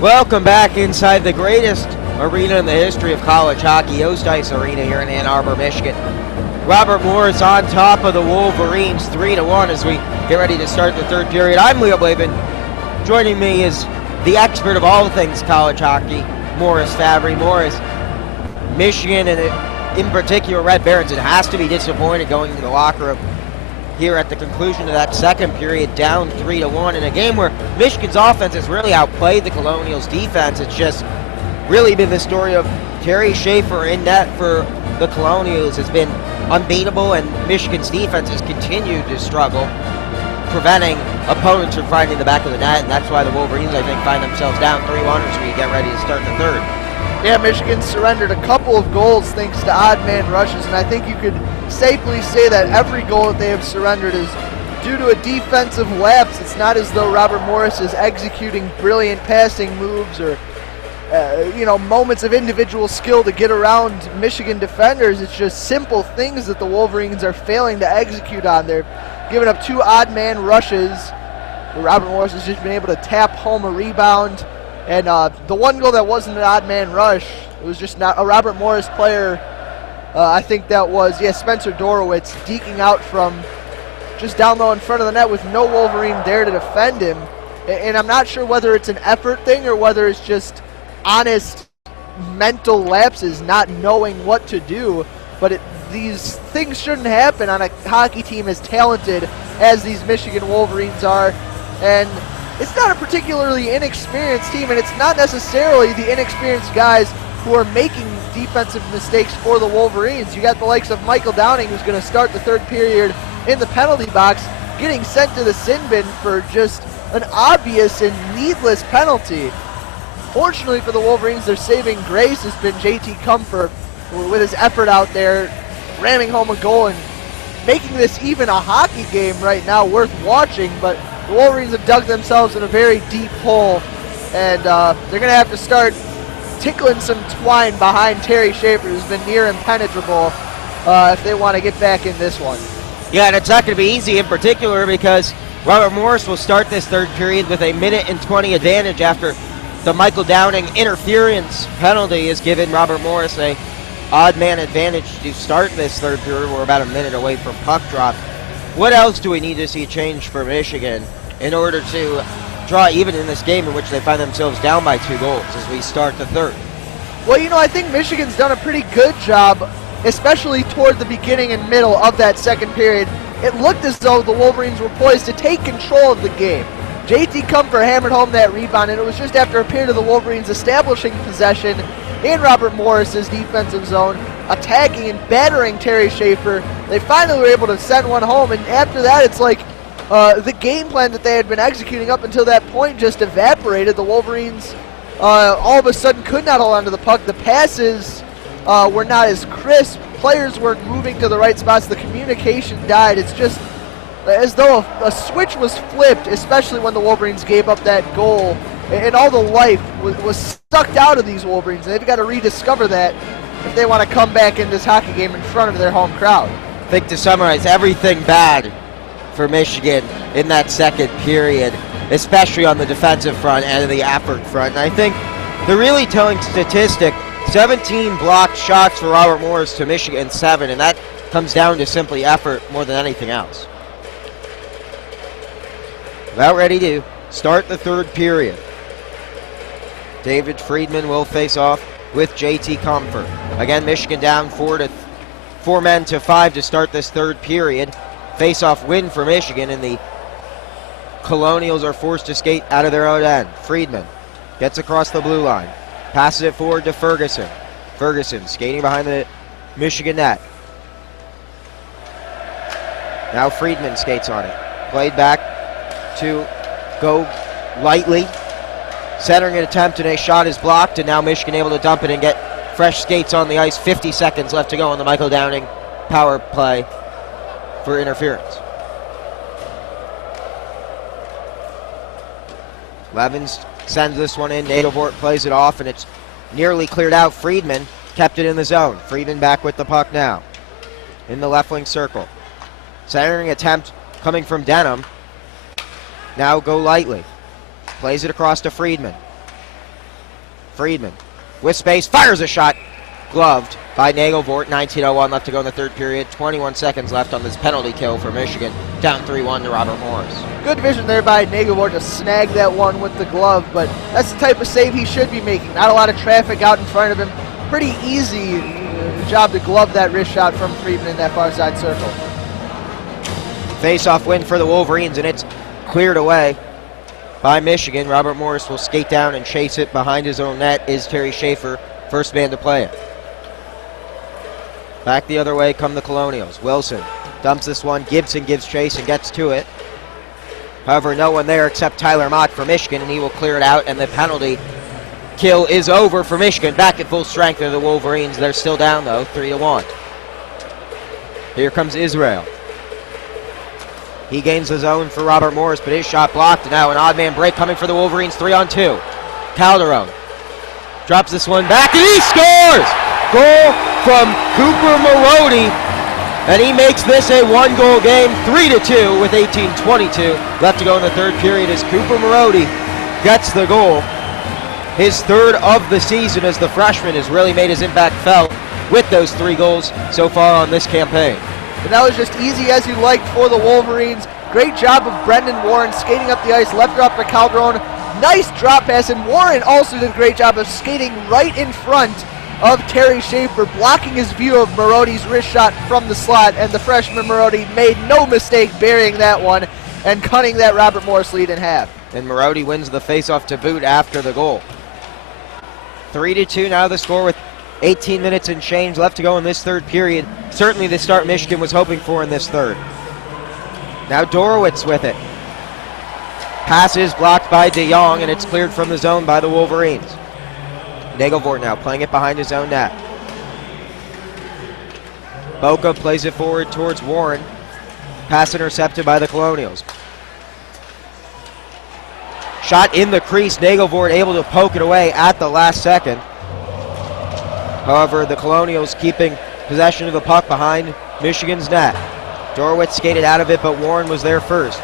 Welcome back inside the greatest arena in the history of college hockey, Yost Ice Arena here in Ann Arbor, Michigan. Robert Morris on top of the Wolverines 3-1 as we get ready to start the third period. I'm Leo Blavin. Joining me is the expert of all things college hockey, Morris Fabry. Morris, Michigan, and in particular Red Barons, it has to be disappointed going into the locker room here at the conclusion of that second period, down 3-1 in a game where Michigan's offense has really outplayed the Colonials' defense. It's just really been the story of Terry Schaefer in net for the Colonials has been unbeatable, and Michigan's defense has continued to struggle, preventing opponents from finding the back of the net, and that's why the Wolverines, I think, find themselves down 3-1 as we get ready to start the third. Yeah, Michigan surrendered a couple of goals thanks to odd man rushes, and I think you could safely say that every goal that they have surrendered is due to a defensive lapse. It's not as though Robert Morris is executing brilliant passing moves or moments of individual skill to get around Michigan defenders. It's just simple things that the Wolverines are failing to execute on. They're giving up two odd man rushes where Robert Morris has just been able to tap home a rebound. And the one goal that wasn't an odd man rush, it was just not a Robert Morris player. I think that was, Spencer Dorowitz deking out from just down low in front of the net with no Wolverine there to defend him. And I'm not sure whether it's an effort thing or whether it's just honest mental lapses, not knowing what to do. But these things shouldn't happen on a hockey team as talented as these Michigan Wolverines are. And it's not a particularly inexperienced team, and it's not necessarily the inexperienced guys who are making defensive mistakes for the Wolverines. You got the likes of Michael Downing, who's going to start the third period in the penalty box, getting sent to the sin bin for just an obvious and needless penalty. Fortunately for the Wolverines, their saving grace has been JT Comfort with his effort out there, ramming home a goal and making this even a hockey game right now worth watching. But the Wolverines have dug themselves in a very deep hole, and they're going to have to start tickling some twine behind Terry Schaefer, who's been near impenetrable, if they want to get back in this one. Yeah, and it's not going to be easy in particular because Robert Morris will start this third period with a 1:20 advantage after the Michael Downing interference penalty has given Robert Morris a odd man advantage to start this third period. We're about a minute away from puck drop. What else do we need to see change for Michigan in order to draw even in this game in which they find themselves down by 2 goals as we start the third? Well, I think Michigan's done a pretty good job, especially toward the beginning and middle of that second period. It looked as though the Wolverines were poised to take control of the game. JT Comfort hammered home that rebound, and it was just after a period of the Wolverines establishing possession in Robert Morris's defensive zone, attacking and battering Terry Schaefer. They finally were able to send one home, and after that it's like the game plan that they had been executing up until that point just evaporated. The Wolverines all of a sudden could not hold on to the puck. The passes were not as crisp. Players weren't moving to the right spots. The communication died. It's just as though a switch was flipped, especially when the Wolverines gave up that goal. And all the life was sucked out of these Wolverines. And they've got to rediscover that if they want to come back in this hockey game in front of their home crowd. I think to summarize, everything bad for Michigan in that second period, especially on the defensive front and the effort front. And I think the really telling statistic, 17 blocked shots for Robert Morris to Michigan 7, and that comes down to simply effort more than anything else. About ready to start the third period. David Friedman will face off with JT Comfort. Again, Michigan down 4 men to 5 to start this third period. Face-off win for Michigan, and the Colonials are forced to skate out of their own end. Friedman gets across the blue line, passes it forward to Ferguson. Ferguson skating behind the Michigan net. Now Friedman skates on it. Played back to go lightly. Centering an attempt, and a shot is blocked, and now Michigan able to dump it and get fresh skates on the ice. 50 seconds left to go on the Michael Downing power play for interference. Levens sends this one in. Nadelvort plays it off, and it's nearly cleared out. Friedman kept it in the zone. Friedman back with the puck now in the left wing circle. Centering attempt coming from Denham. Now go lightly. Plays it across to Friedman. Friedman with space, fires a shot, gloved by Nagelvort. 19:01 left to go in the third period. 21 seconds left on this penalty kill for Michigan. Down 3-1 to Robert Morris. Good vision there by Nagelvort to snag that one with the glove, but that's the type of save he should be making. Not a lot of traffic out in front of him. Pretty easy job to glove that wrist shot from Friedman in that far side circle. Face-off win for the Wolverines, and it's cleared away by Michigan. Robert Morris will skate down and chase it. Behind his own net is Terry Schaefer, first man to play it. Back the other way come the Colonials. Wilson dumps this one. Gibson gives chase and gets to it. However, no one there except Tyler Mott for Michigan, and he will clear it out, and the penalty kill is over for Michigan. Back at full strength are the Wolverines. They're still down, though, 3-1. Here comes Israel. He gains the zone for Robert Morris, but his shot blocked. And now an odd man break coming for the Wolverines, 3-on-2. Calderone drops this one back, and he scores! Goal from Cooper Marody, and he makes this a one-goal game, 3-2 with 18:22 left to go in the third period as Cooper Marody gets the goal. His third of the season as the freshman has really made his impact felt with those 3 goals so far on this campaign. But that was just easy as you liked for the Wolverines. Great job of Brendan Warren skating up the ice, left it up to Calderone. Nice drop pass, and Warren also did a great job of skating right in front of Terry Schaefer, blocking his view of Marody's wrist shot from the slot, and the freshman Marody made no mistake burying that one and cutting that Robert Morris lead in half. And Marody wins the faceoff to boot after the goal. 3-2 now the score with 18 minutes and change left to go in this third period. Certainly the start Michigan was hoping for in this third. Now Dorowitz with it. Pass is blocked by DeYoung, and it's cleared from the zone by the Wolverines. Nagelvort now playing it behind his own net. Boca plays it forward towards Warren. Pass intercepted by the Colonials. Shot in the crease. Nagelvort able to poke it away at the last second. However, the Colonials keeping possession of the puck behind Michigan's net. Dorowitz skated out of it, but Warren was there first.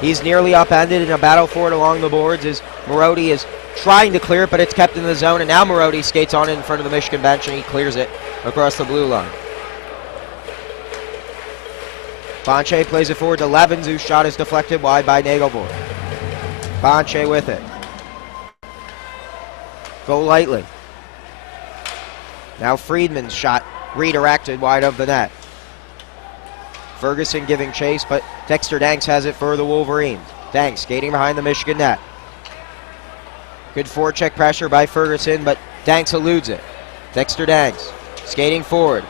He's nearly upended in a battle for it along the boards as Marody is trying to clear it, but it's kept in the zone, and now Marody skates on in front of the Michigan bench, and he clears it across the blue line. Bonche plays it forward to Levens, whose shot is deflected wide by Nagelvort. Bonche with it. Go lightly. Now Friedman's shot redirected wide of the net. Ferguson giving chase, but Dexter Danks has it for the Wolverines. Danks skating behind the Michigan net. Good forecheck pressure by Ferguson, but Danks eludes it. Dexter Danks skating forward.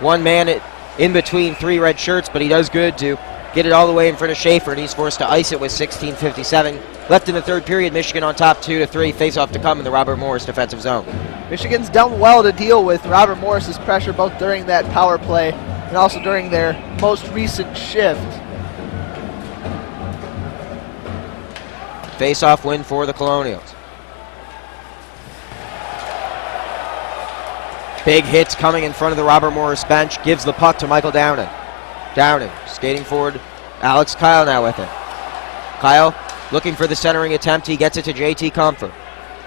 One man in between 3 red shirts, but he does good to get it all the way in front of Schaefer, and he's forced to ice it with 16:57 left in the third period. Michigan on top 2-3. Face-off to come in the Robert Morris defensive zone. Michigan's done well to deal with Robert Morris's pressure both during that power play and also during their most recent shift. Face-off win for the Colonials. Big hits coming in front of the Robert Morris bench. Gives the puck to Michael Downing. Downing skating forward. Alex Kyle now with it. Kyle looking for the centering attempt. He gets it to JT Comfer.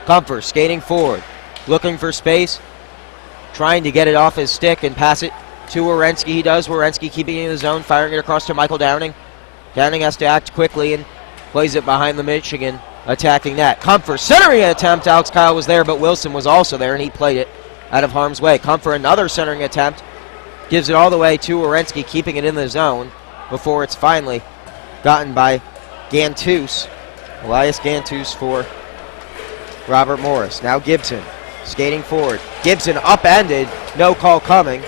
Comfer skating forward. Looking for space. Trying to get it off his stick and pass it to Werenski. He does. Werenski keeping it in the zone. Firing it across to Michael Downing. Downing has to act quickly and plays it behind the Michigan attacking net. Comfer centering attempt. Alex Kyle was there, but Wilson was also there, and he played it out of harm's way. Comfer another centering attempt. Gives it all the way to Werenski, keeping it in the zone before it's finally gotten by Gantus. Elias Gantus for Robert Morris. Now Gibson skating forward. Gibson upended. No call coming.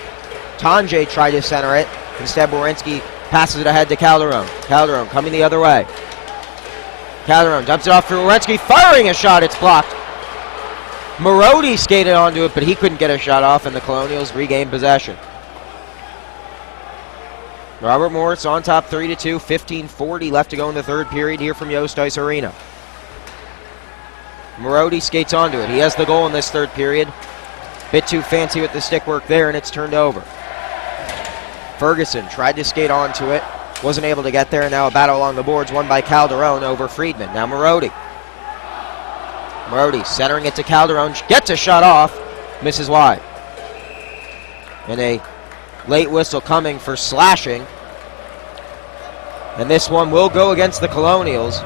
Tanjay tried to center it. Instead, Werenski passes it ahead to Calderone. Calderone coming the other way. Calderone dumps it off for Werenski. Firing a shot. It's blocked. Marody skated onto it, but he couldn't get a shot off, and the Colonials regained possession. Robert Morris on top 3-2, 15:40 left to go in the third period here from Yost Ice Arena. Marody skates onto it. He has the goal in this third period. Bit too fancy with the stick work there, and it's turned over. Ferguson tried to skate onto it. Wasn't able to get there, and now a battle along the boards won by Calderone over Friedman. Now Marody. Marody centering it to Calderone, gets a shot off, misses wide. And a late whistle coming for slashing. And this one will go against the Colonials.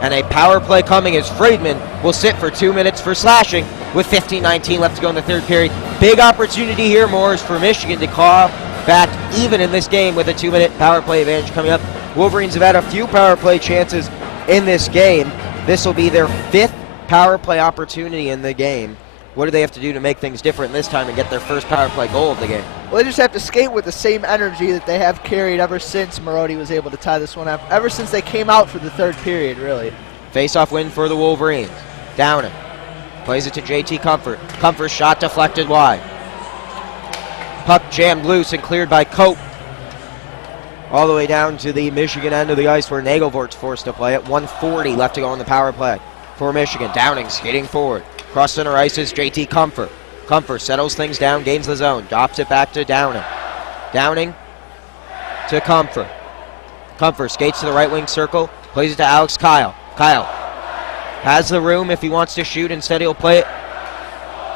And a power play coming as Friedman will sit for 2 minutes for slashing with 15:19 left to go in the third period. Big opportunity here, Morris, for Michigan to claw back even in this game with a 2-minute power play advantage coming up. Wolverines have had a few power play chances in this game. This will be their 5th power play opportunity in the game. What do they have to do to make things different this time and get their first power play goal of the game? Well, they just have to skate with the same energy that they have carried ever since Marody was able to tie this one up. Ever since they came out for the third period, really. Face-off win for the Wolverines. Downing plays it to JT Comfort. Comfort's shot deflected wide. Puck jammed loose and cleared by Cope. All the way down to the Michigan end of the ice where Nagelvort's forced to play it. 1:40 left to go in the power play for Michigan. Downing skating forward. Cross center ice is JT Comfort. Comfort settles things down, gains the zone, drops it back to Downing. Downing to Comfort. Comfort skates to the right wing circle, plays it to Alex Kyle. Kyle has the room if he wants to shoot. Instead, he'll play it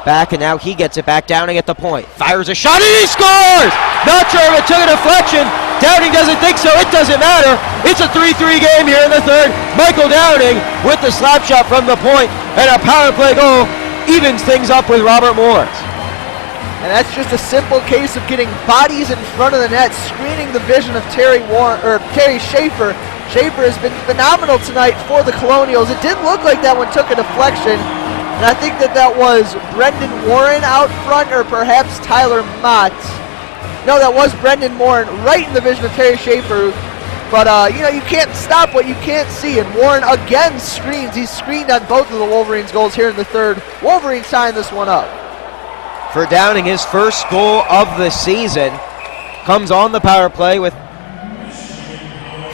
back, and now he gets it back. Downing at the point. Fires a shot, and he scores! Not sure if it took a deflection. Downing doesn't think so. It doesn't matter. It's a 3-3 game here in the third. Michael Downing with the slap shot from the point, and a power play goal evens things up with Robert Morris. And that's just a simple case of getting bodies in front of the net, screening the vision of Terry Schaefer. Schaefer has been phenomenal tonight for the Colonials. It did look like that one took a deflection, and I think that was Brendan Warren out front, or perhaps Tyler Mott. No, that was Brendan Warren right in the vision of Terry Schaefer. But, you can't stop what you can't see. And Warren again screens. He's screened on both of the Wolverines' goals here in the third. Wolverines tying this one up. For Downing, his first goal of the season comes on the power play with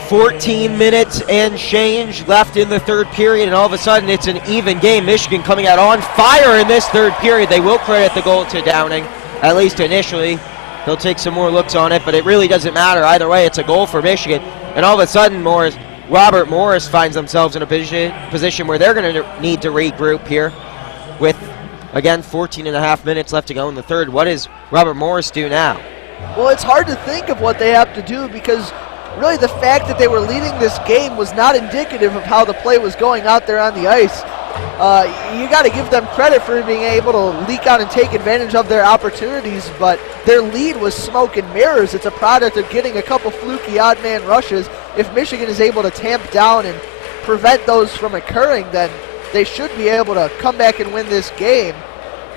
14 minutes and change left in the third period. And all of a sudden, it's an even game. Michigan coming out on fire in this third period. They will credit the goal to Downing, at least initially. He'll take some more looks on it, but it really doesn't matter. Either way, it's a goal for Michigan. And all of a sudden, Robert Morris finds themselves in a position where they're going to need to regroup here with, again, 14 and a half minutes left to go in the third. What does Robert Morris do now? Well, it's hard to think of what they have to do, because really the fact that they were leading this game was not indicative of how the play was going out there on the ice. You got to give them credit for being able to leak out and take advantage of their opportunities, but their lead was smoke and mirrors. It's a product of getting a couple fluky odd man rushes. If Michigan is able to tamp down and prevent those from occurring, then they should be able to come back and win this game.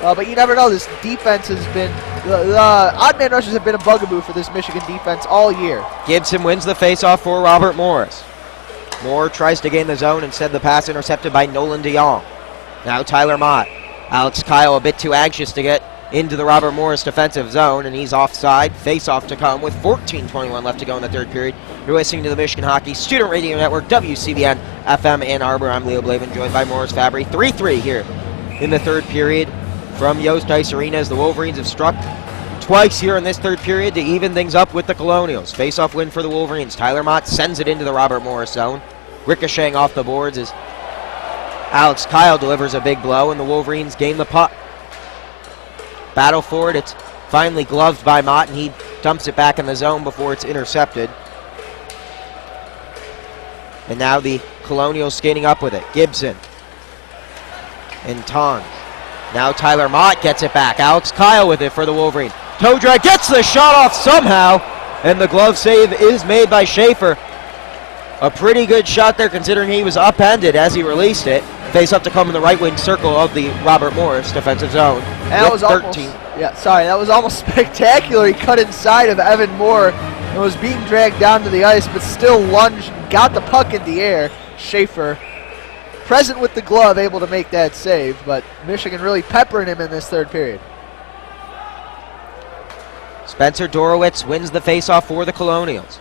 But you never know. This defense has been, the odd man rushes have been a bugaboo for this Michigan defense all year. Gibson wins the faceoff for Robert Morris. Moore tries to gain the zone, instead the pass intercepted by Nolan DeYoung. Now Tyler Mott. Alex Kyle a bit too anxious to get into the Robert Morris defensive zone, and he's offside. Face-off to come with 14:21 left to go in the third period. You're listening to the Michigan Hockey Student Radio Network, WCBN FM Ann Arbor. I'm Leo Blavin, joined by Morris Fabry. 3-3 here in the third period from Yost Ice Arena, as the Wolverines have struck twice here in this third period to even things up with the Colonials. Face-off win for the Wolverines. Tyler Mott sends it into the Robert Morris zone, ricocheting off the boards as Alex Kyle delivers a big blow, and the Wolverines gain the puck. Battle for it. It's finally gloved by Mott, and he dumps it back in the zone before it's intercepted. And now the Colonials skating up with it. Gibson and Tong. Now Tyler Mott gets it back. Alex Kyle with it for the Wolverines. Toe drag, gets the shot off somehow, and the glove save is made by Schaefer. A pretty good shot there, considering he was upended as he released it. Face up to come in the right wing circle of the Robert Morris defensive zone. And that was 13. That was almost spectacular. He cut inside of Evan Moore and was being dragged down to the ice, but still lunged, got the puck in the air. Schaefer, present with the glove, able to make that save, but Michigan really peppering him in this third period. Spencer Dorowitz wins the faceoff for the Colonials.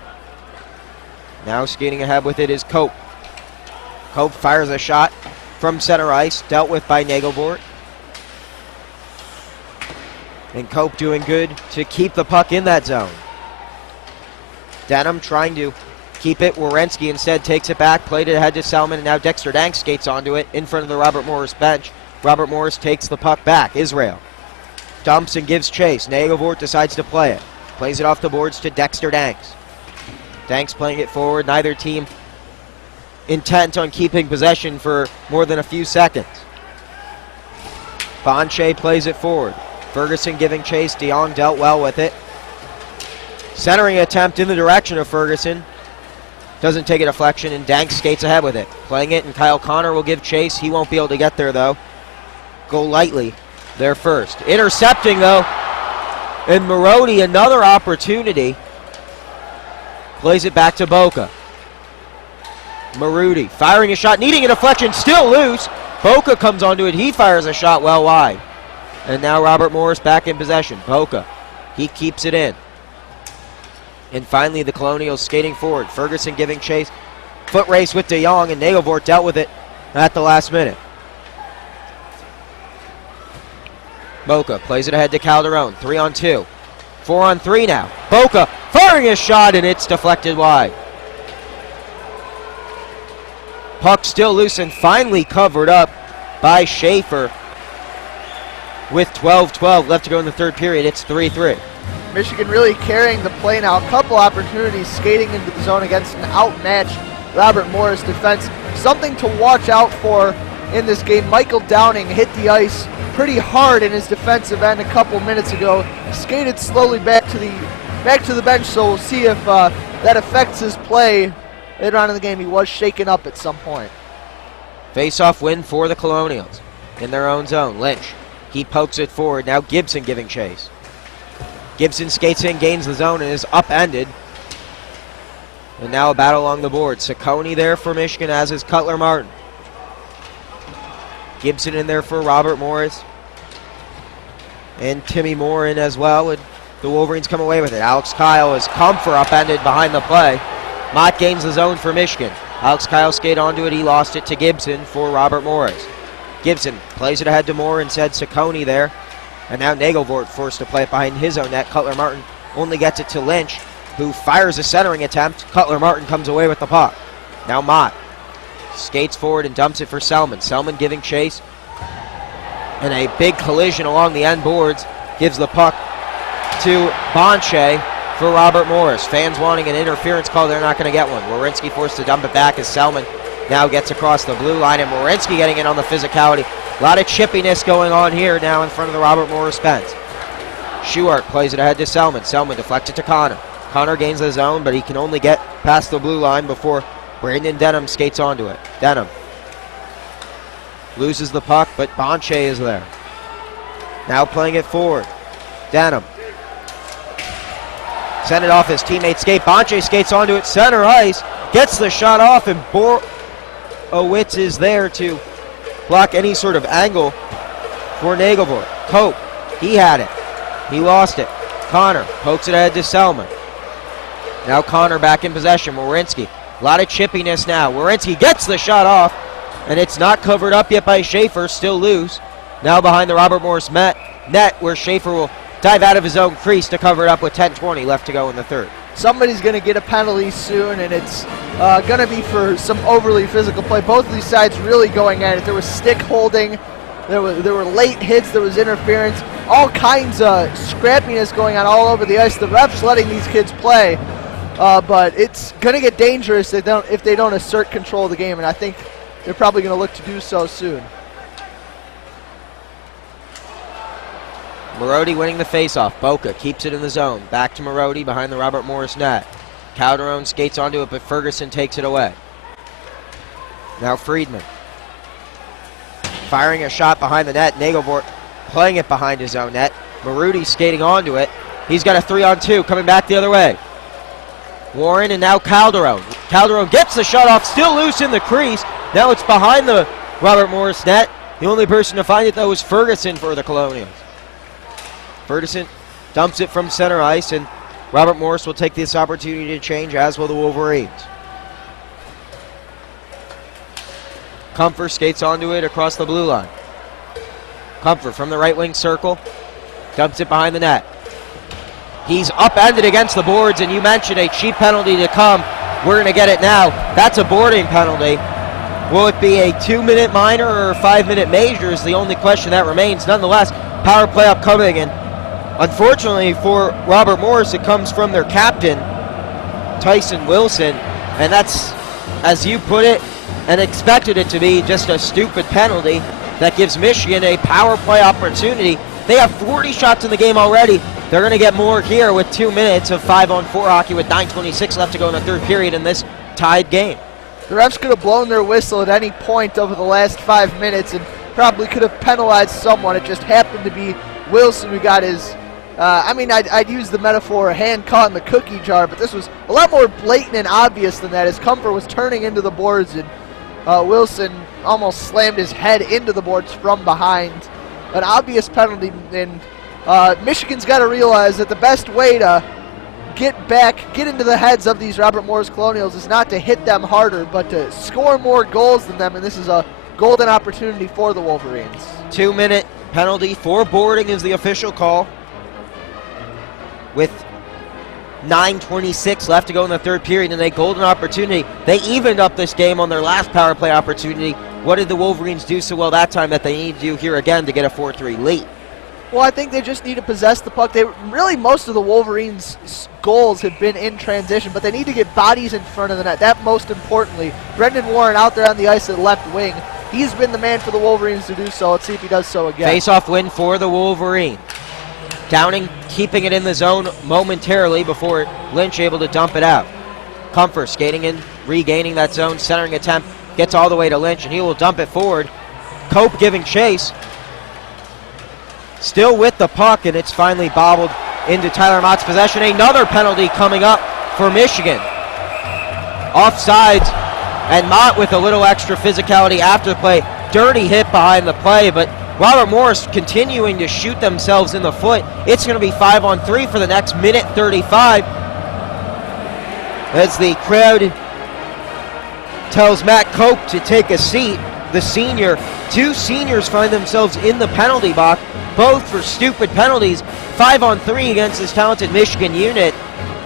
Now skating ahead with it is Cope. Cope fires a shot from center ice, dealt with by Nagelvort. And Cope doing good to keep the puck in that zone. Denham trying to keep it. Werenski instead takes it back, played it ahead to Selman, and now Dexter Dank skates onto it in front of the Robert Morris bench. Robert Morris takes the puck back. Israel dumps and gives chase. Nagelvort decides to play it. Plays it off the boards to Dexter Danks. Danks playing it forward. Neither team intent on keeping possession for more than a few seconds. Bonche plays it forward. Ferguson giving chase. DeYoung dealt well with it. Centering attempt in the direction of Ferguson. Doesn't take a deflection, and Dank skates ahead with it. Playing it, and Kyle Connor will give chase. He won't be able to get there, though. Go lightly there first. Intercepting, though. And Marody, another opportunity. Plays it back to Boca. Marody firing a shot, needing a deflection, still loose. Boca comes onto it. He fires a shot well wide. And now Robert Morris back in possession. Boca, he keeps it in. And finally, the Colonials skating forward. Ferguson giving chase. Foot race with DeYoung, and Nagelvort dealt with it at the last minute. Boca plays it ahead to Calderone. 3-on-2. 4-on-3 now. Boca firing a shot, and it's deflected wide. Puck still loose and finally covered up by Schaefer. With 12-12 left to go in the third period, it's 3-3. Michigan really carrying the play now. A couple opportunities skating into the zone against an outmatched Robert Morris defense. Something to watch out for in this game. Michael Downing hit the ice pretty hard in his defensive end a couple minutes ago. Skated slowly back to the bench, so we'll see if that affects his play later on in the game. He was shaken up at some point. Face-off win for the Colonials in their own zone. Lynch, he pokes it forward. Now Gibson giving chase. Gibson skates in, gains the zone, and is upended. And now a battle along the board. Ciccone there for Michigan, as is Cutler Martin. Gibson in there for Robert Morris. And Timmy Moore in as well. And the Wolverines come away with it. Alex Kyle is Comfer upended behind the play. Mott gains the zone for Michigan. Alex Kyle skate onto it. He lost it to Gibson for Robert Morris. Gibson plays it ahead to Moore and said Ciccone there. And now Nagelvort forced to play it behind his own net. Cutler Martin only gets it to Lynch, who fires a centering attempt. Cutler Martin comes away with the puck. Now Mott skates forward and dumps it for Selman. Selman giving chase. And a big collision along the end boards gives the puck to Bonche for Robert Morris. Fans wanting an interference call. They're not going to get one. Werenski forced to dump it back as Selman now gets across the blue line. And Werenski getting in on the physicality. A lot of chippiness going on here now in front of the Robert Morris bench. Schuart plays it ahead to Selman. Selman deflected to Connor. Connor gains the zone, but he can only get past the blue line before Brandon Denham skates onto it. Denham loses the puck, but Bonche is there. Now playing it forward. Denham sent it off his teammate skate. Bonche skates onto it, center ice, gets the shot off, and Borowitz is there to block any sort of angle for Nagelvort. Cope, he had it. He lost it. Connor pokes it ahead to Selman. Now Connor back in possession. Werenski. A lot of chippiness now. Werenski gets the shot off, and it's not covered up yet by Schaefer. Still loose. Now behind the Robert Morris net, where Schaefer will dive out of his own crease to cover it up with 10:20 left to go in the third. Somebody's going to get a penalty soon, and it's going to be for some overly physical play. Both of these sides really going at it. There was stick holding, there were late hits, there was interference, all kinds of scrappiness going on all over the ice. The refs letting these kids play, but it's going to get dangerous if they don't assert control of the game, and I think they're probably going to look to do so soon. Marody winning the faceoff. Boca keeps it in the zone. Back to Marody behind the Robert Morris net. Calderone skates onto it, but Ferguson takes it away. Now Friedman firing a shot behind the net. Nagelvort playing it behind his own net. Marody skating onto it. He's got a 3-on-2 coming back the other way. Warren and now Calderone. Calderone gets the shot off, still loose in the crease. Now it's behind the Robert Morris net. The only person to find it, though, is Ferguson for the Colonials. Ferguson dumps it from center ice, and Robert Morris will take this opportunity to change, as will the Wolverines. Comfort skates onto it across the blue line. Comfort from the right wing circle, dumps it behind the net. He's upended against the boards, and you mentioned a cheap penalty to come We're going to get it now. That's a boarding penalty. Will it be a 2-minute minor or a 5-minute major is the only question that remains. Nonetheless, power play upcoming, and unfortunately for Robert Morris, it comes from their captain, Tyson Wilson, and that's, as you put it, and expected it to be, just a stupid penalty that gives Michigan a power play opportunity. They have 40 shots in the game already. They're going to get more here with 2 minutes of 5-on-4 hockey with 9:26 left to go in the third period in this tied game. The refs could have blown their whistle at any point over the last 5 minutes and probably could have penalized someone. It just happened to be Wilson who got his, I'd use the metaphor hand caught in the cookie jar, but this was a lot more blatant and obvious than that as Comfort was turning into the boards and Wilson almost slammed his head into the boards from behind. An obvious penalty, and Michigan's got to realize that the best way to get into the heads of these Robert Morris Colonials is not to hit them harder, but to score more goals than them, and this is a golden opportunity for the Wolverines. 2-minute penalty for boarding is the official call. With 9:26 left to go in the third period and a golden opportunity. They evened up this game on their last power play opportunity. What did the Wolverines do so well that time that they need to do here again to get a 4-3 lead? Well, I think they just need to possess the puck. Most of the Wolverines' goals have been in transition, but they need to get bodies in front of the net. That most importantly. Brendan Warren out there on the ice at left wing. He's been the man for the Wolverines to do so. Let's see if he does so again. Face-off win for the Wolverines. Downing keeping it in the zone momentarily before Lynch able to dump it out. Comfort skating in, regaining that zone, centering attempt, gets all the way to Lynch, and he will dump it forward. Cope giving chase. Still with the puck, and it's finally bobbled into Tyler Mott's possession. Another penalty coming up for Michigan. Offsides, and Mott with a little extra physicality after the play. Dirty hit behind the play, but Robert Morris continuing to shoot themselves in the foot. It's going to be 5-on-3 for the next minute 35. As the crowd tells Matt Cope to take a seat, the senior, two seniors find themselves in the penalty box, both for stupid penalties. 5-on-3 against this talented Michigan unit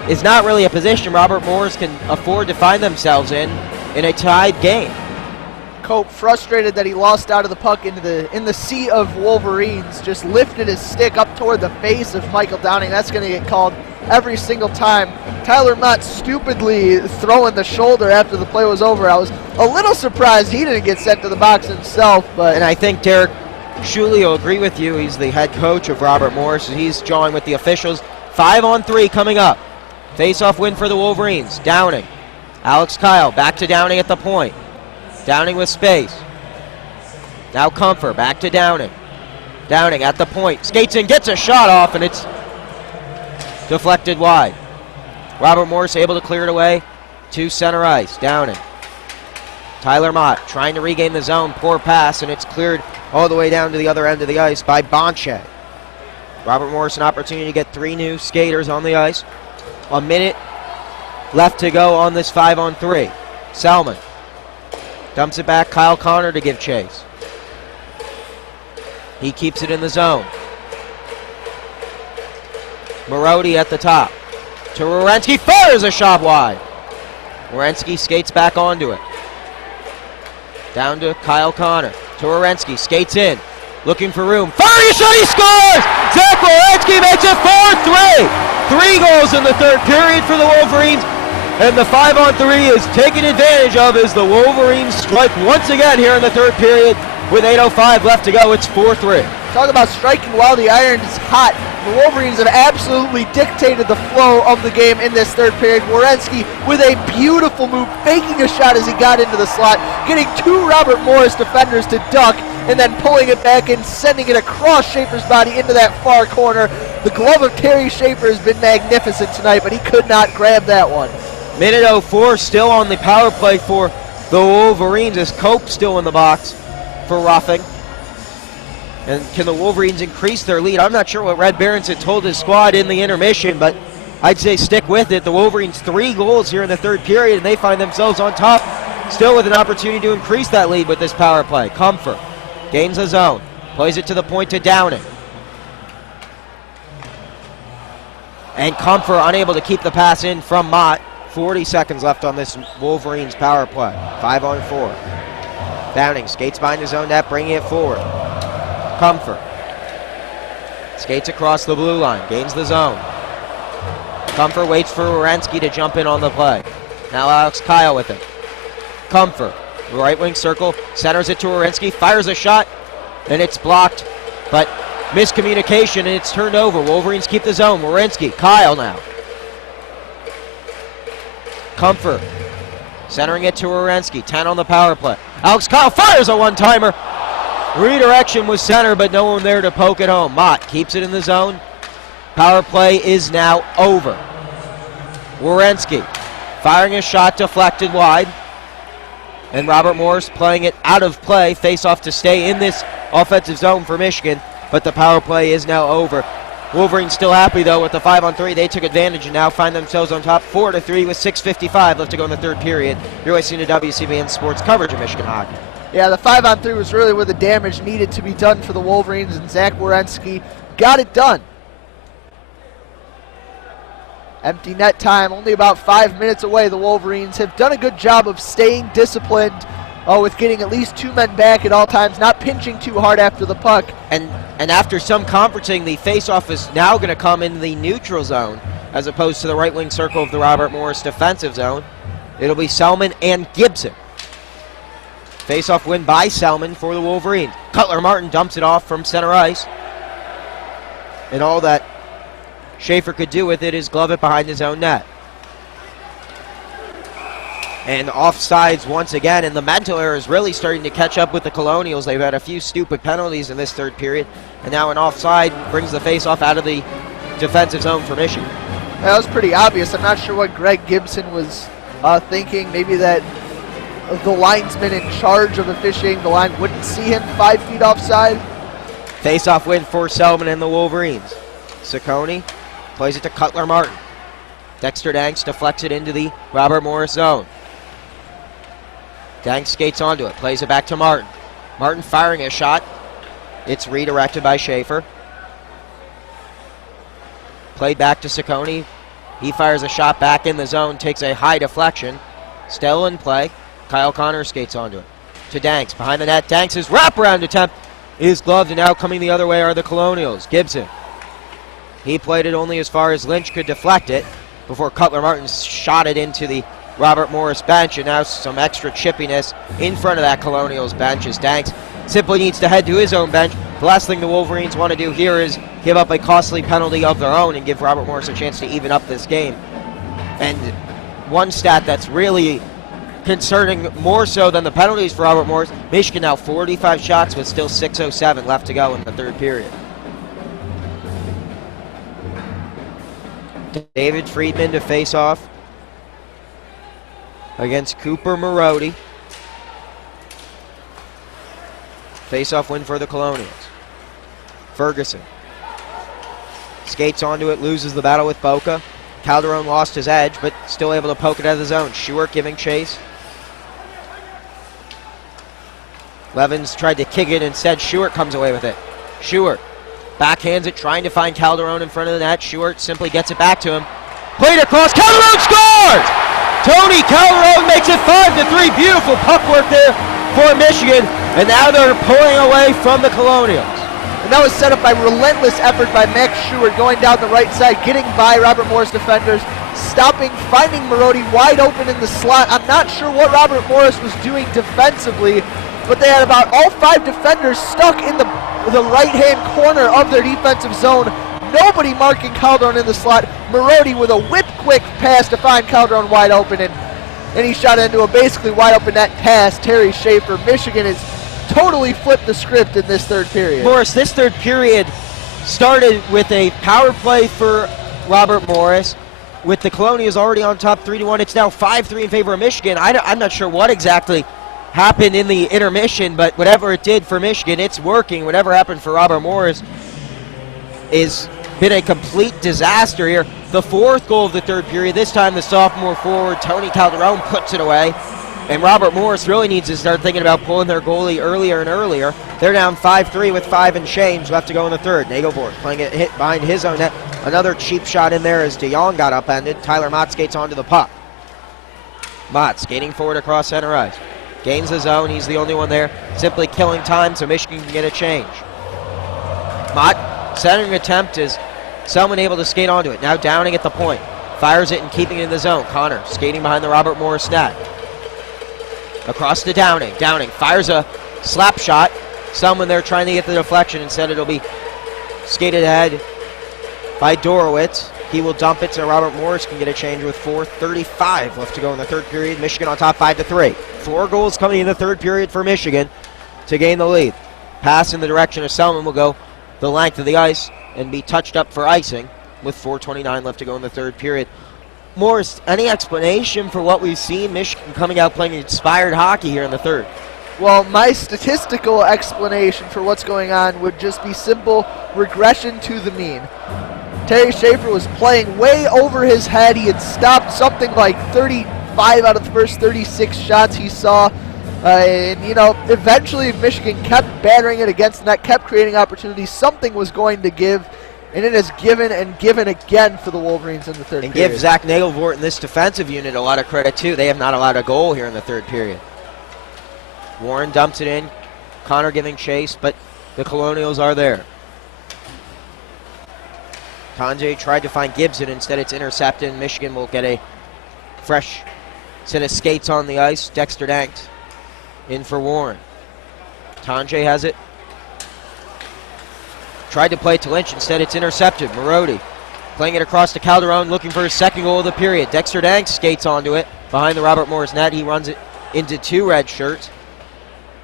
is not really a position Robert Morris can afford to find themselves in a tied game. Cope, frustrated that he lost out of the puck in the sea of Wolverines, just lifted his stick up toward the face of Michael Downing. That's going to get called every single time. Tyler Mott stupidly throwing the shoulder after the play was over. I was a little surprised he didn't get sent to the box himself. And I think Derek Shuley will agree with you. He's the head coach of Robert Morris, and he's jawing with the officials. 5-on-3 coming up. Face-off win for the Wolverines. Downing. Alex Kyle back to Downing at the point. Downing with space. Now Comfort, back to Downing. Downing at the point. Skates in, gets a shot off, and it's deflected wide. Robert Morris able to clear it away to center ice. Downing. Tyler Mott trying to regain the zone. Poor pass, and it's cleared all the way down to the other end of the ice by Bonche. Robert Morris an opportunity to get three new skaters on the ice. A minute left to go on this 5-on-3. Selman dumps it back, Kyle Connor to give chase. He keeps it in the zone. Marody at the top. To Werenski, fires a shot wide. Werenski skates back onto it. Down to Kyle Connor. To Werenski, skates in. Looking for room. Firing a shot, he scores! Zach Werenski makes it 4-3. 3 goals in the third period for the Wolverines. And the 5-on-3 is taken advantage of as the Wolverines strike once again here in the third period with 8:05 left to go. It's 4-3. Talk about striking while the iron is hot. The Wolverines have absolutely dictated the flow of the game in this third period. Werenski with a beautiful move, faking a shot as he got into the slot, getting 2 Robert Morris defenders to duck, and then pulling it back and sending it across Schaefer's body into that far corner. The glove of Terry Schaefer has been magnificent tonight, but he could not grab that one. Minute 04 still on the power play for the Wolverines as Cope still in the box for roughing. And can the Wolverines increase their lead? I'm not sure what Red Barons had told his squad in the intermission, but I'd say stick with it. The Wolverines 3 goals here in the third period, and they find themselves on top, still with an opportunity to increase that lead with this power play. Comfort gains the zone, plays it to the point to Downing. And Comfort unable to keep the pass in from Mott. 40 seconds left on this Wolverines power play. 5-on-4. Downing skates behind his own net, bringing it forward. Comfort. Skates across the blue line, gains the zone. Comfort waits for Werenski to jump in on the play. Now Alex Kyle with it. Comfort, right wing circle, centers it to Werenski, fires a shot, and it's blocked, but miscommunication, and it's turned over. Wolverines keep the zone. Werenski, Kyle now. Comfort, centering it to Werenski, 10 on the power play. Alex Kyle fires a one-timer. Redirection was center, but no one there to poke it home. Mott keeps it in the zone. Power play is now over. Werenski firing a shot deflected wide. And Robert Morris playing it out of play. Face off to stay in this offensive zone for Michigan. But the power play is now over. Wolverines still happy though with the 5-on-3. They took advantage and now find themselves on top 4-3 with 6:55 left to go in the third period. You're listening to WCBN Sports coverage of Michigan hockey. Yeah, the 5-on-3 was really where the damage needed to be done for the Wolverines, and Zach Werenski got it done. Empty net time, only about 5 minutes away. The Wolverines have done a good job of staying disciplined with getting at least 2 men back at all times, not pinching too hard after the puck. And after some conferencing, the faceoff is now going to come in the neutral zone as opposed to the right wing circle of the Robert Morris defensive zone. It'll be Selman and Gibson. Faceoff win by Selman for the Wolverines. Cutler Martin dumps it off from center ice. And all that Schaefer could do with it is glove it behind his own net. And offsides once again, and the mental error is really starting to catch up with the Colonials. They've had a few stupid penalties in this third period, and now an offside brings the faceoff out of the defensive zone for Michigan. That was pretty obvious. I'm not sure what Greg Gibson was thinking. Maybe that the linesman in charge of officiating the line wouldn't see him 5 feet offside. Faceoff win for Selman and the Wolverines. Ciccone plays it to Cutler Martin. Dexter Danks deflects it into the Robert Morris zone. Danks skates onto it, plays it back to Martin. Martin firing a shot. It's redirected by Schaefer. Played back to Ciccone. He fires a shot back in the zone, takes a high deflection. Still in play. Kyle Connor skates onto it. To Danks, behind the net. Danks' wraparound attempt is gloved, and now coming the other way are the Colonials. Gibson. He played it only as far as Lynch could deflect it before Cutler Martin shot it into the Robert Morris bench, and now some extra chippiness in front of that Colonials bench as Danks simply needs to head to his own bench. The last thing the Wolverines want to do here is give up a costly penalty of their own and give Robert Morris a chance to even up this game. And one stat that's really concerning more so than the penalties for Robert Morris, Michigan now 45 shots with still 6:07 left to go in the third period. David Friedman to face off against Cooper Marody. Face-off win for the Colonials. Ferguson skates onto it, loses the battle with Boca. Calderone lost his edge, but still able to poke it out of the zone. Schuart giving chase. Levins tried to kick it, instead Schuart comes away with it. Schuart backhands it, trying to find Calderone in front of the net. Schuart simply gets it back to him. Played across, Calderone scores! Tony Calderone makes it 5-3. Beautiful puck work there for Michigan, and now they're pulling away from the Colonials. And that was set up by relentless effort by Max Schuart going down the right side, getting by Robert Morris defenders, stopping, finding Marody wide open in the slot. I'm not sure what Robert Morris was doing defensively, but they had about all 5 defenders stuck in the right-hand corner of their defensive zone. Nobody marking Calderone in the slot. Marody with a whip-quick pass to find Calderone wide open, and he shot into a basically wide-open net pass. Terry Schaefer. Michigan has totally flipped the script in this third period. Morris, this third period started with a power play for Robert Morris, with the Colonials already on top 3-1. It's now 5-3 in favor of Michigan. I'm not sure what exactly happened in the intermission, but whatever it did for Michigan, it's working. Whatever happened for Robert Morris is been a complete disaster here. The 4th goal of the third period, this time the sophomore forward Tony Calderone puts it away, and Robert Morris really needs to start thinking about pulling their goalie earlier and earlier. They're down 5-3 with 5 and change left to go in the third. Nagelbort playing it hit behind his own net. Another cheap shot in there as DeJong got upended. Tyler Mott skates onto the puck. Mott skating forward across center ice. Gains the zone. He's the only one there. Simply killing time so Michigan can get a change. Mott, centering attempt is Selman able to skate onto it. Now Downing at the point. Fires it and keeping it in the zone. Connor skating behind the Robert Morris net. Across to Downing. Downing fires a slap shot. Selman there trying to get the deflection. Instead it'll be skated ahead by Dorowitz. He will dump it so Robert Morris can get a change with 4:35 left to go in the third period. Michigan on top 5-3. 4 goals coming in the third period for Michigan to gain the lead. Pass in the direction of Selman will go the length of the ice and be touched up for icing with 4:29 left to go in the third period. Morris, any explanation for what we've seen? Michigan coming out playing inspired hockey here in the third. Well, my statistical explanation for what's going on would just be simple regression to the mean. Terry Schaefer was playing way over his head. He had stopped something like 35 out of the first 36 shots he saw. And, you know, eventually Michigan kept battering it against the net, kept creating opportunities. Something was going to give, and it has given and given again for the Wolverines in the third period. And give Zach Nagelvort and this defensive unit a lot of credit, too. They have not allowed a goal here in the third period. Warren dumps it in. Connor giving chase, but the Colonials are there. Tanjay tried to find Gibson. Instead, it's intercepted, and Michigan will get a fresh set of skates on the ice. Dexter Danks in for Warren. Tanjay has it. Tried to play it to Lynch. Instead, it's intercepted. Marody playing it across to Calderone, looking for his second goal of the period. Dexter Danks skates onto it behind the Robert Morris net. He runs it into 2 red shirts,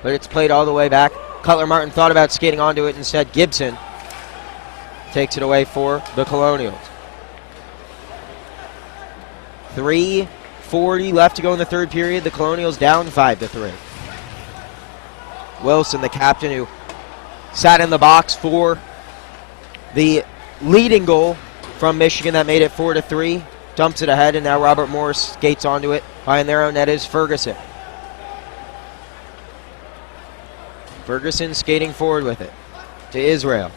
but it's played all the way back. Cutler Martin thought about skating onto it. Instead, Gibson takes it away for the Colonials. 3:40 left to go in the third period. The Colonials down 5-3. Wilson, the captain who sat in the box for the leading goal from Michigan that made it 4-3, dumps it ahead, and now Robert Morris skates onto it. Behind their own net is Ferguson. Ferguson skating forward with it to Israel.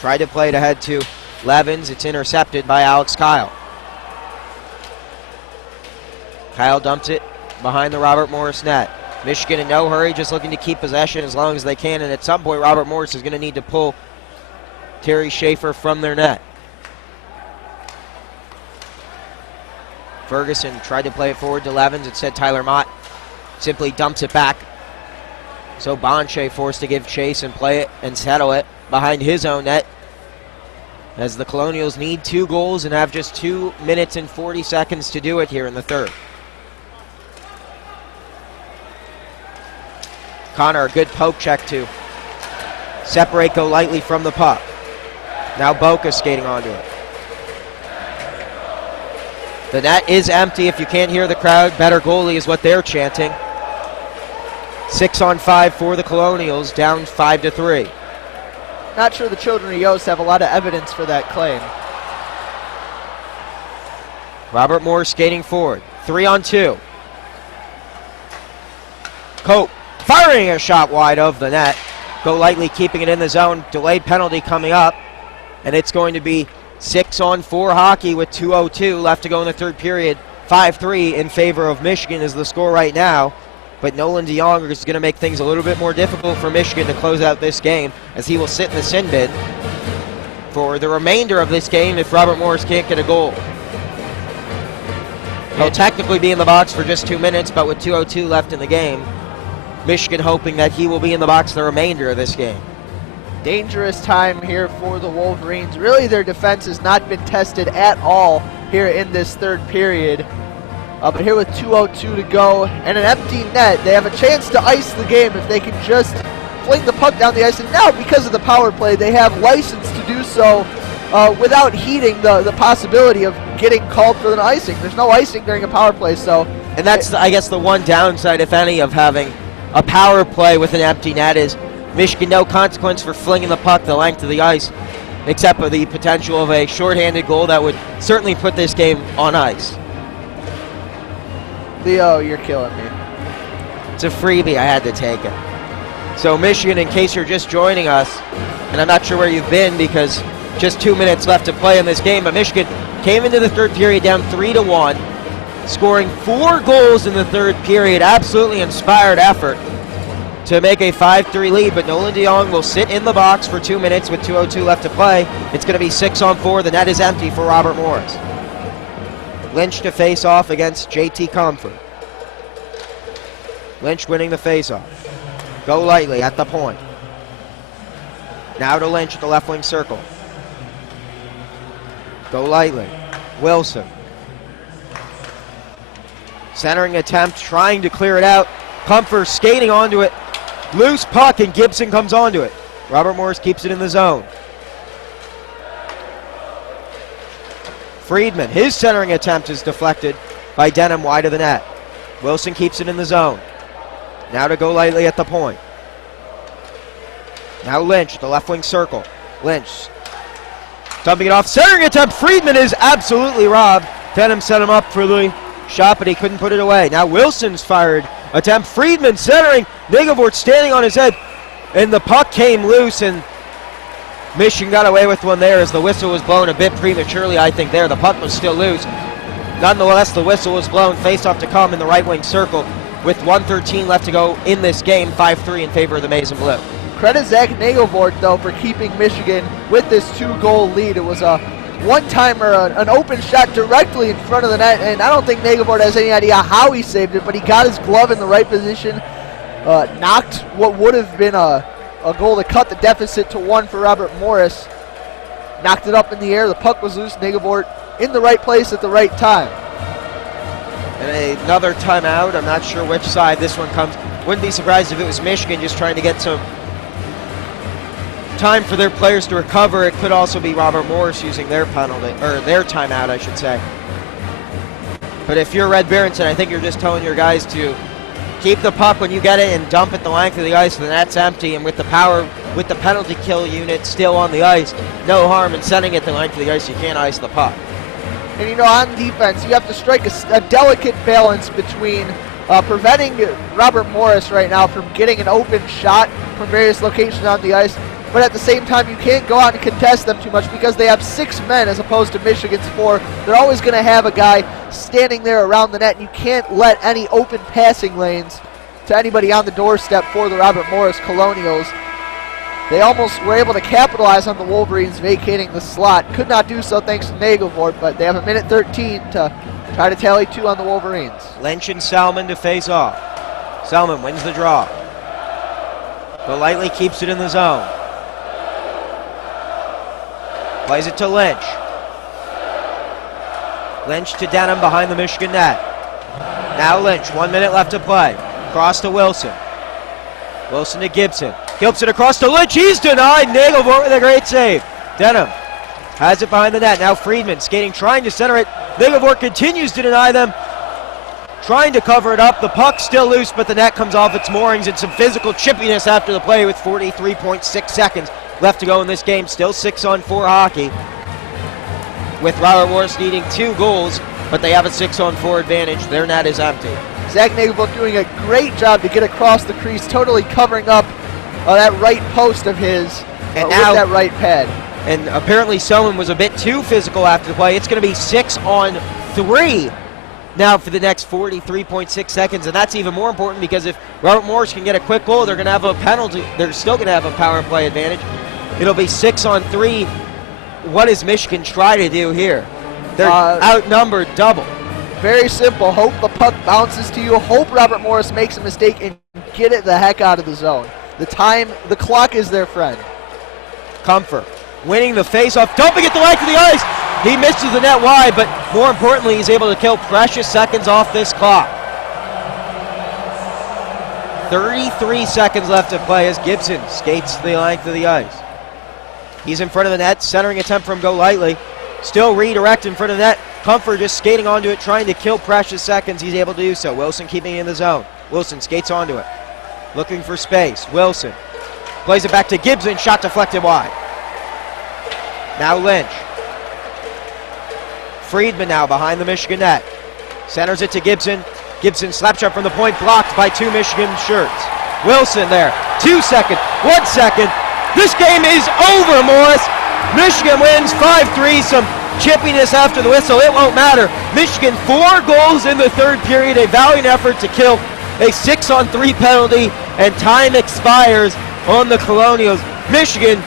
Tried to play it ahead to Levins. It's intercepted by Alex Kyle. Kyle dumps it behind the Robert Morris net. Michigan in no hurry, just looking to keep possession as long as they can, and at some point Robert Morris is going to need to pull Terry Schaefer from their net. Ferguson tried to play it forward to Levins. Instead, Tyler Mott simply dumps it back. So Bonche forced to give chase and play it and settle it behind his own net, as the Colonials need 2 goals and have just 2 minutes and 40 seconds to do it here in the third. Connor, a good poke check to separate go lightly from the puck. Now Boca skating onto it. The net is empty. If you can't hear the crowd, better goalie is what they're chanting. 6-on-5 for the Colonials, down 5-3. Not sure the children of Yost have a lot of evidence for that claim. Robert Moore skating forward. 3-on-2. Cope firing a shot wide of the net. Go lightly keeping it in the zone. Delayed penalty coming up. And it's going to be 6-on-4 hockey with 2:02 left to go in the third period. 5-3 in favor of Michigan is the score right now. But Nolan DeYoung is going to make things a little bit more difficult for Michigan to close out this game, as he will sit in the sin bin for the remainder of this game if Robert Morris can't get a goal. He'll technically be in the box for just 2 minutes, but with 2:02 left in the game, Michigan hoping that he will be in the box the remainder of this game. Dangerous time here for the Wolverines. Really, their defense has not been tested at all here in this third period. But here with 2:02 to go and an empty net, they have a chance to ice the game if they can just fling the puck down the ice. And now, because of the power play, they have license to do so without heeding the possibility of getting called for an icing. There's no icing during a power play, so. And that's, I guess, the one downside, if any, of having a power play with an empty net is Michigan no consequence for flinging the puck the length of the ice, except for the potential of a shorthanded goal that would certainly put this game on ice. Leo, you're killing me. It's a freebie. I had to take it. So Michigan, in case you're just joining us, and I'm not sure where you've been because just 2 minutes left to play in this game, but Michigan came into the third period down 3-1. scoring 4 goals in the third period. Absolutely inspired effort to make a 5-3 lead, but Nolan DeYoung will sit in the box for 2 minutes with 2:02 left to play. It's going to be 6-on-4. The net is empty for Robert Morris. Lynch to face off against JT Comfort. Lynch winning the face-off. Go lightly at the point. Now to Lynch at the left wing circle. Go lightly. Wilson. Centering attempt, trying to clear it out. Comfort skating onto it. Loose puck, and Gibson comes onto it. Robert Morris keeps it in the zone. Friedman, his centering attempt is deflected by Denham wide of the net. Wilson keeps it in the zone. Now to go lightly at the point. Now Lynch, the left wing circle. Lynch dumping it off. Centering attempt. Friedman is absolutely robbed. Denham set him up for the shot, but he couldn't put it away. Now Wilson's fired attempt. Friedman centering. Nigavort standing on his head. And the puck came loose, and Michigan got away with one there as the whistle was blown a bit prematurely, I think, there. The puck was still loose. Nonetheless, the whistle was blown. Face-off to come in the right wing circle with 1:13 left to go in this game. 5-3 in favor of the Maize and Blue. Credit Zach Nagelvort, though, for keeping Michigan with this 2-goal lead. It was a one-timer, an open shot directly in front of the net, and I don't think Nagelvort has any idea how he saved it, but he got his glove in the right position, knocked what would have been a goal to cut the deficit to 1 for Robert Morris, knocked it up in the air. The puck was loose. Nagelvort in the right place at the right time. And another timeout. I'm not sure which side this one comes. Wouldn't be surprised if it was Michigan just trying to get some time for their players to recover. It could also be Robert Morris using their penalty, or their timeout, I should say. But if you're Red Berenson, I think you're just telling your guys to keep the puck when you get it and dump it the length of the ice. The net's empty, and with the power, with the penalty kill unit still on the ice, no harm in sending it the length of the ice. You can't ice the puck. And, you know, on defense, you have to strike a delicate balance between preventing Robert Morris right now from getting an open shot from various locations on the ice, but at the same time, you can't go out and contest them too much because they have 6 men as opposed to Michigan's 4. They're always going to have a guy standing there around the net, and you can't let any open passing lanes to anybody on the doorstep for the Robert Morris Colonials. They almost were able to capitalize on the Wolverines vacating the slot. Could not do so thanks to Nagelvort, but they have a minute 13 to try to tally 2 on the Wolverines. Lynch and Salmon to face off. Salmon wins the draw. Golightly keeps it in the zone. Plays it to Lynch. Lynch to Denham behind the Michigan net. Now Lynch, 1 minute left to play. Cross to Wilson. Wilson to Gibson. Gibson across to Lynch. He's denied. Nagelvort with a great save. Denham has it behind the net. Now Friedman skating, trying to center it. Nagelvort continues to deny them. Trying to cover it up. The puck's still loose, but the net comes off its moorings, and some physical chippiness after the play with 43.6 seconds left to go in this game. Still 6-on-4 hockey, with Robert Morris needing 2 goals, but they have a 6-on-4 advantage. Their net is empty. Zach Nagelvort doing a great job to get across the crease, totally covering up that right post of his and now, with that right pad. And apparently someone was a bit too physical after the play. It's going to be 6-on-3 now for the next 43.6 seconds, and that's even more important because if Robert Morris can get a quick goal, they're going to have a penalty. They're still going to have a power play advantage. It'll be 6-on-3. What does Michigan try to do here? They're outnumbered double. Very simple. Hope the puck bounces to you. Hope Robert Morris makes a mistake and get it the heck out of the zone. The clock is their friend. Comfort winning the face-off, dumping it the length of the ice. He misses the net wide, but more importantly, he's able to kill precious seconds off this clock. 33 seconds left to play as Gibson skates the length of the ice. He's in front of the net, centering attempt from Golightly. Still redirect in front of the net. Comfort just skating onto it, trying to kill precious seconds. He's able to do so. Wilson keeping it in the zone. Wilson skates onto it, looking for space. Wilson plays it back to Gibson. Shot deflected wide. Now Lynch. Friedman now behind the Michigan net. Centers it to Gibson. Gibson slap shot from the point, blocked by 2 Michigan shirts. Wilson there. 2 seconds. 1 second. This game is over, Morris. Michigan wins 5-3. Some chippiness after the whistle. It won't matter. Michigan 4 goals in the third period. A valiant effort to kill a 6-on-3 penalty, and time expires on the Colonials. Michigan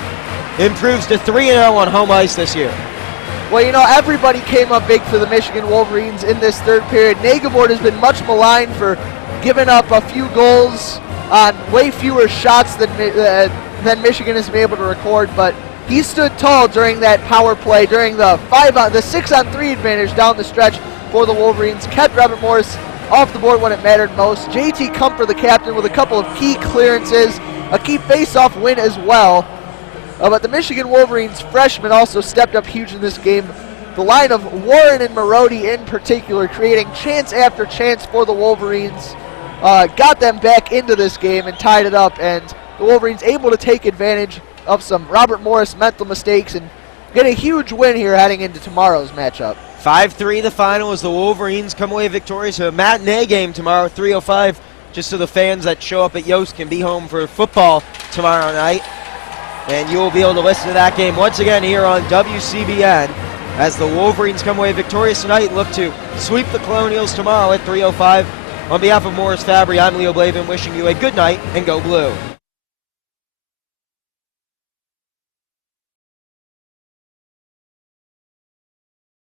improves to 3-0 on home ice this year. Well, you know, everybody came up big for the Michigan Wolverines in this third period. Nagelbord has been much maligned for giving up a few goals on way fewer shots than Michigan has been able to record, but he stood tall during that power play, during the 6-on-3 advantage down the stretch for the Wolverines, kept Robert Morris off the board when it mattered most. JT Comfort, the captain, with a couple of key clearances, a key face-off win as well. But the Michigan Wolverines freshmen also stepped up huge in this game. The line of Warren and Marody in particular creating chance after chance for the Wolverines. Got them back into this game and tied it up, and the Wolverines able to take advantage of some Robert Morris mental mistakes and get a huge win here heading into tomorrow's matchup. 5-3 the final as the Wolverines come away victorious. A matinee game tomorrow, 3:05, just so the fans that show up at Yost can be home for football tomorrow night. And you'll be able to listen to that game once again here on WCBN as the Wolverines come away victorious tonight and look to sweep the Colonials tomorrow at 3:05. On behalf of Morris Fabry, I'm Leo Blavin wishing you a good night and go blue.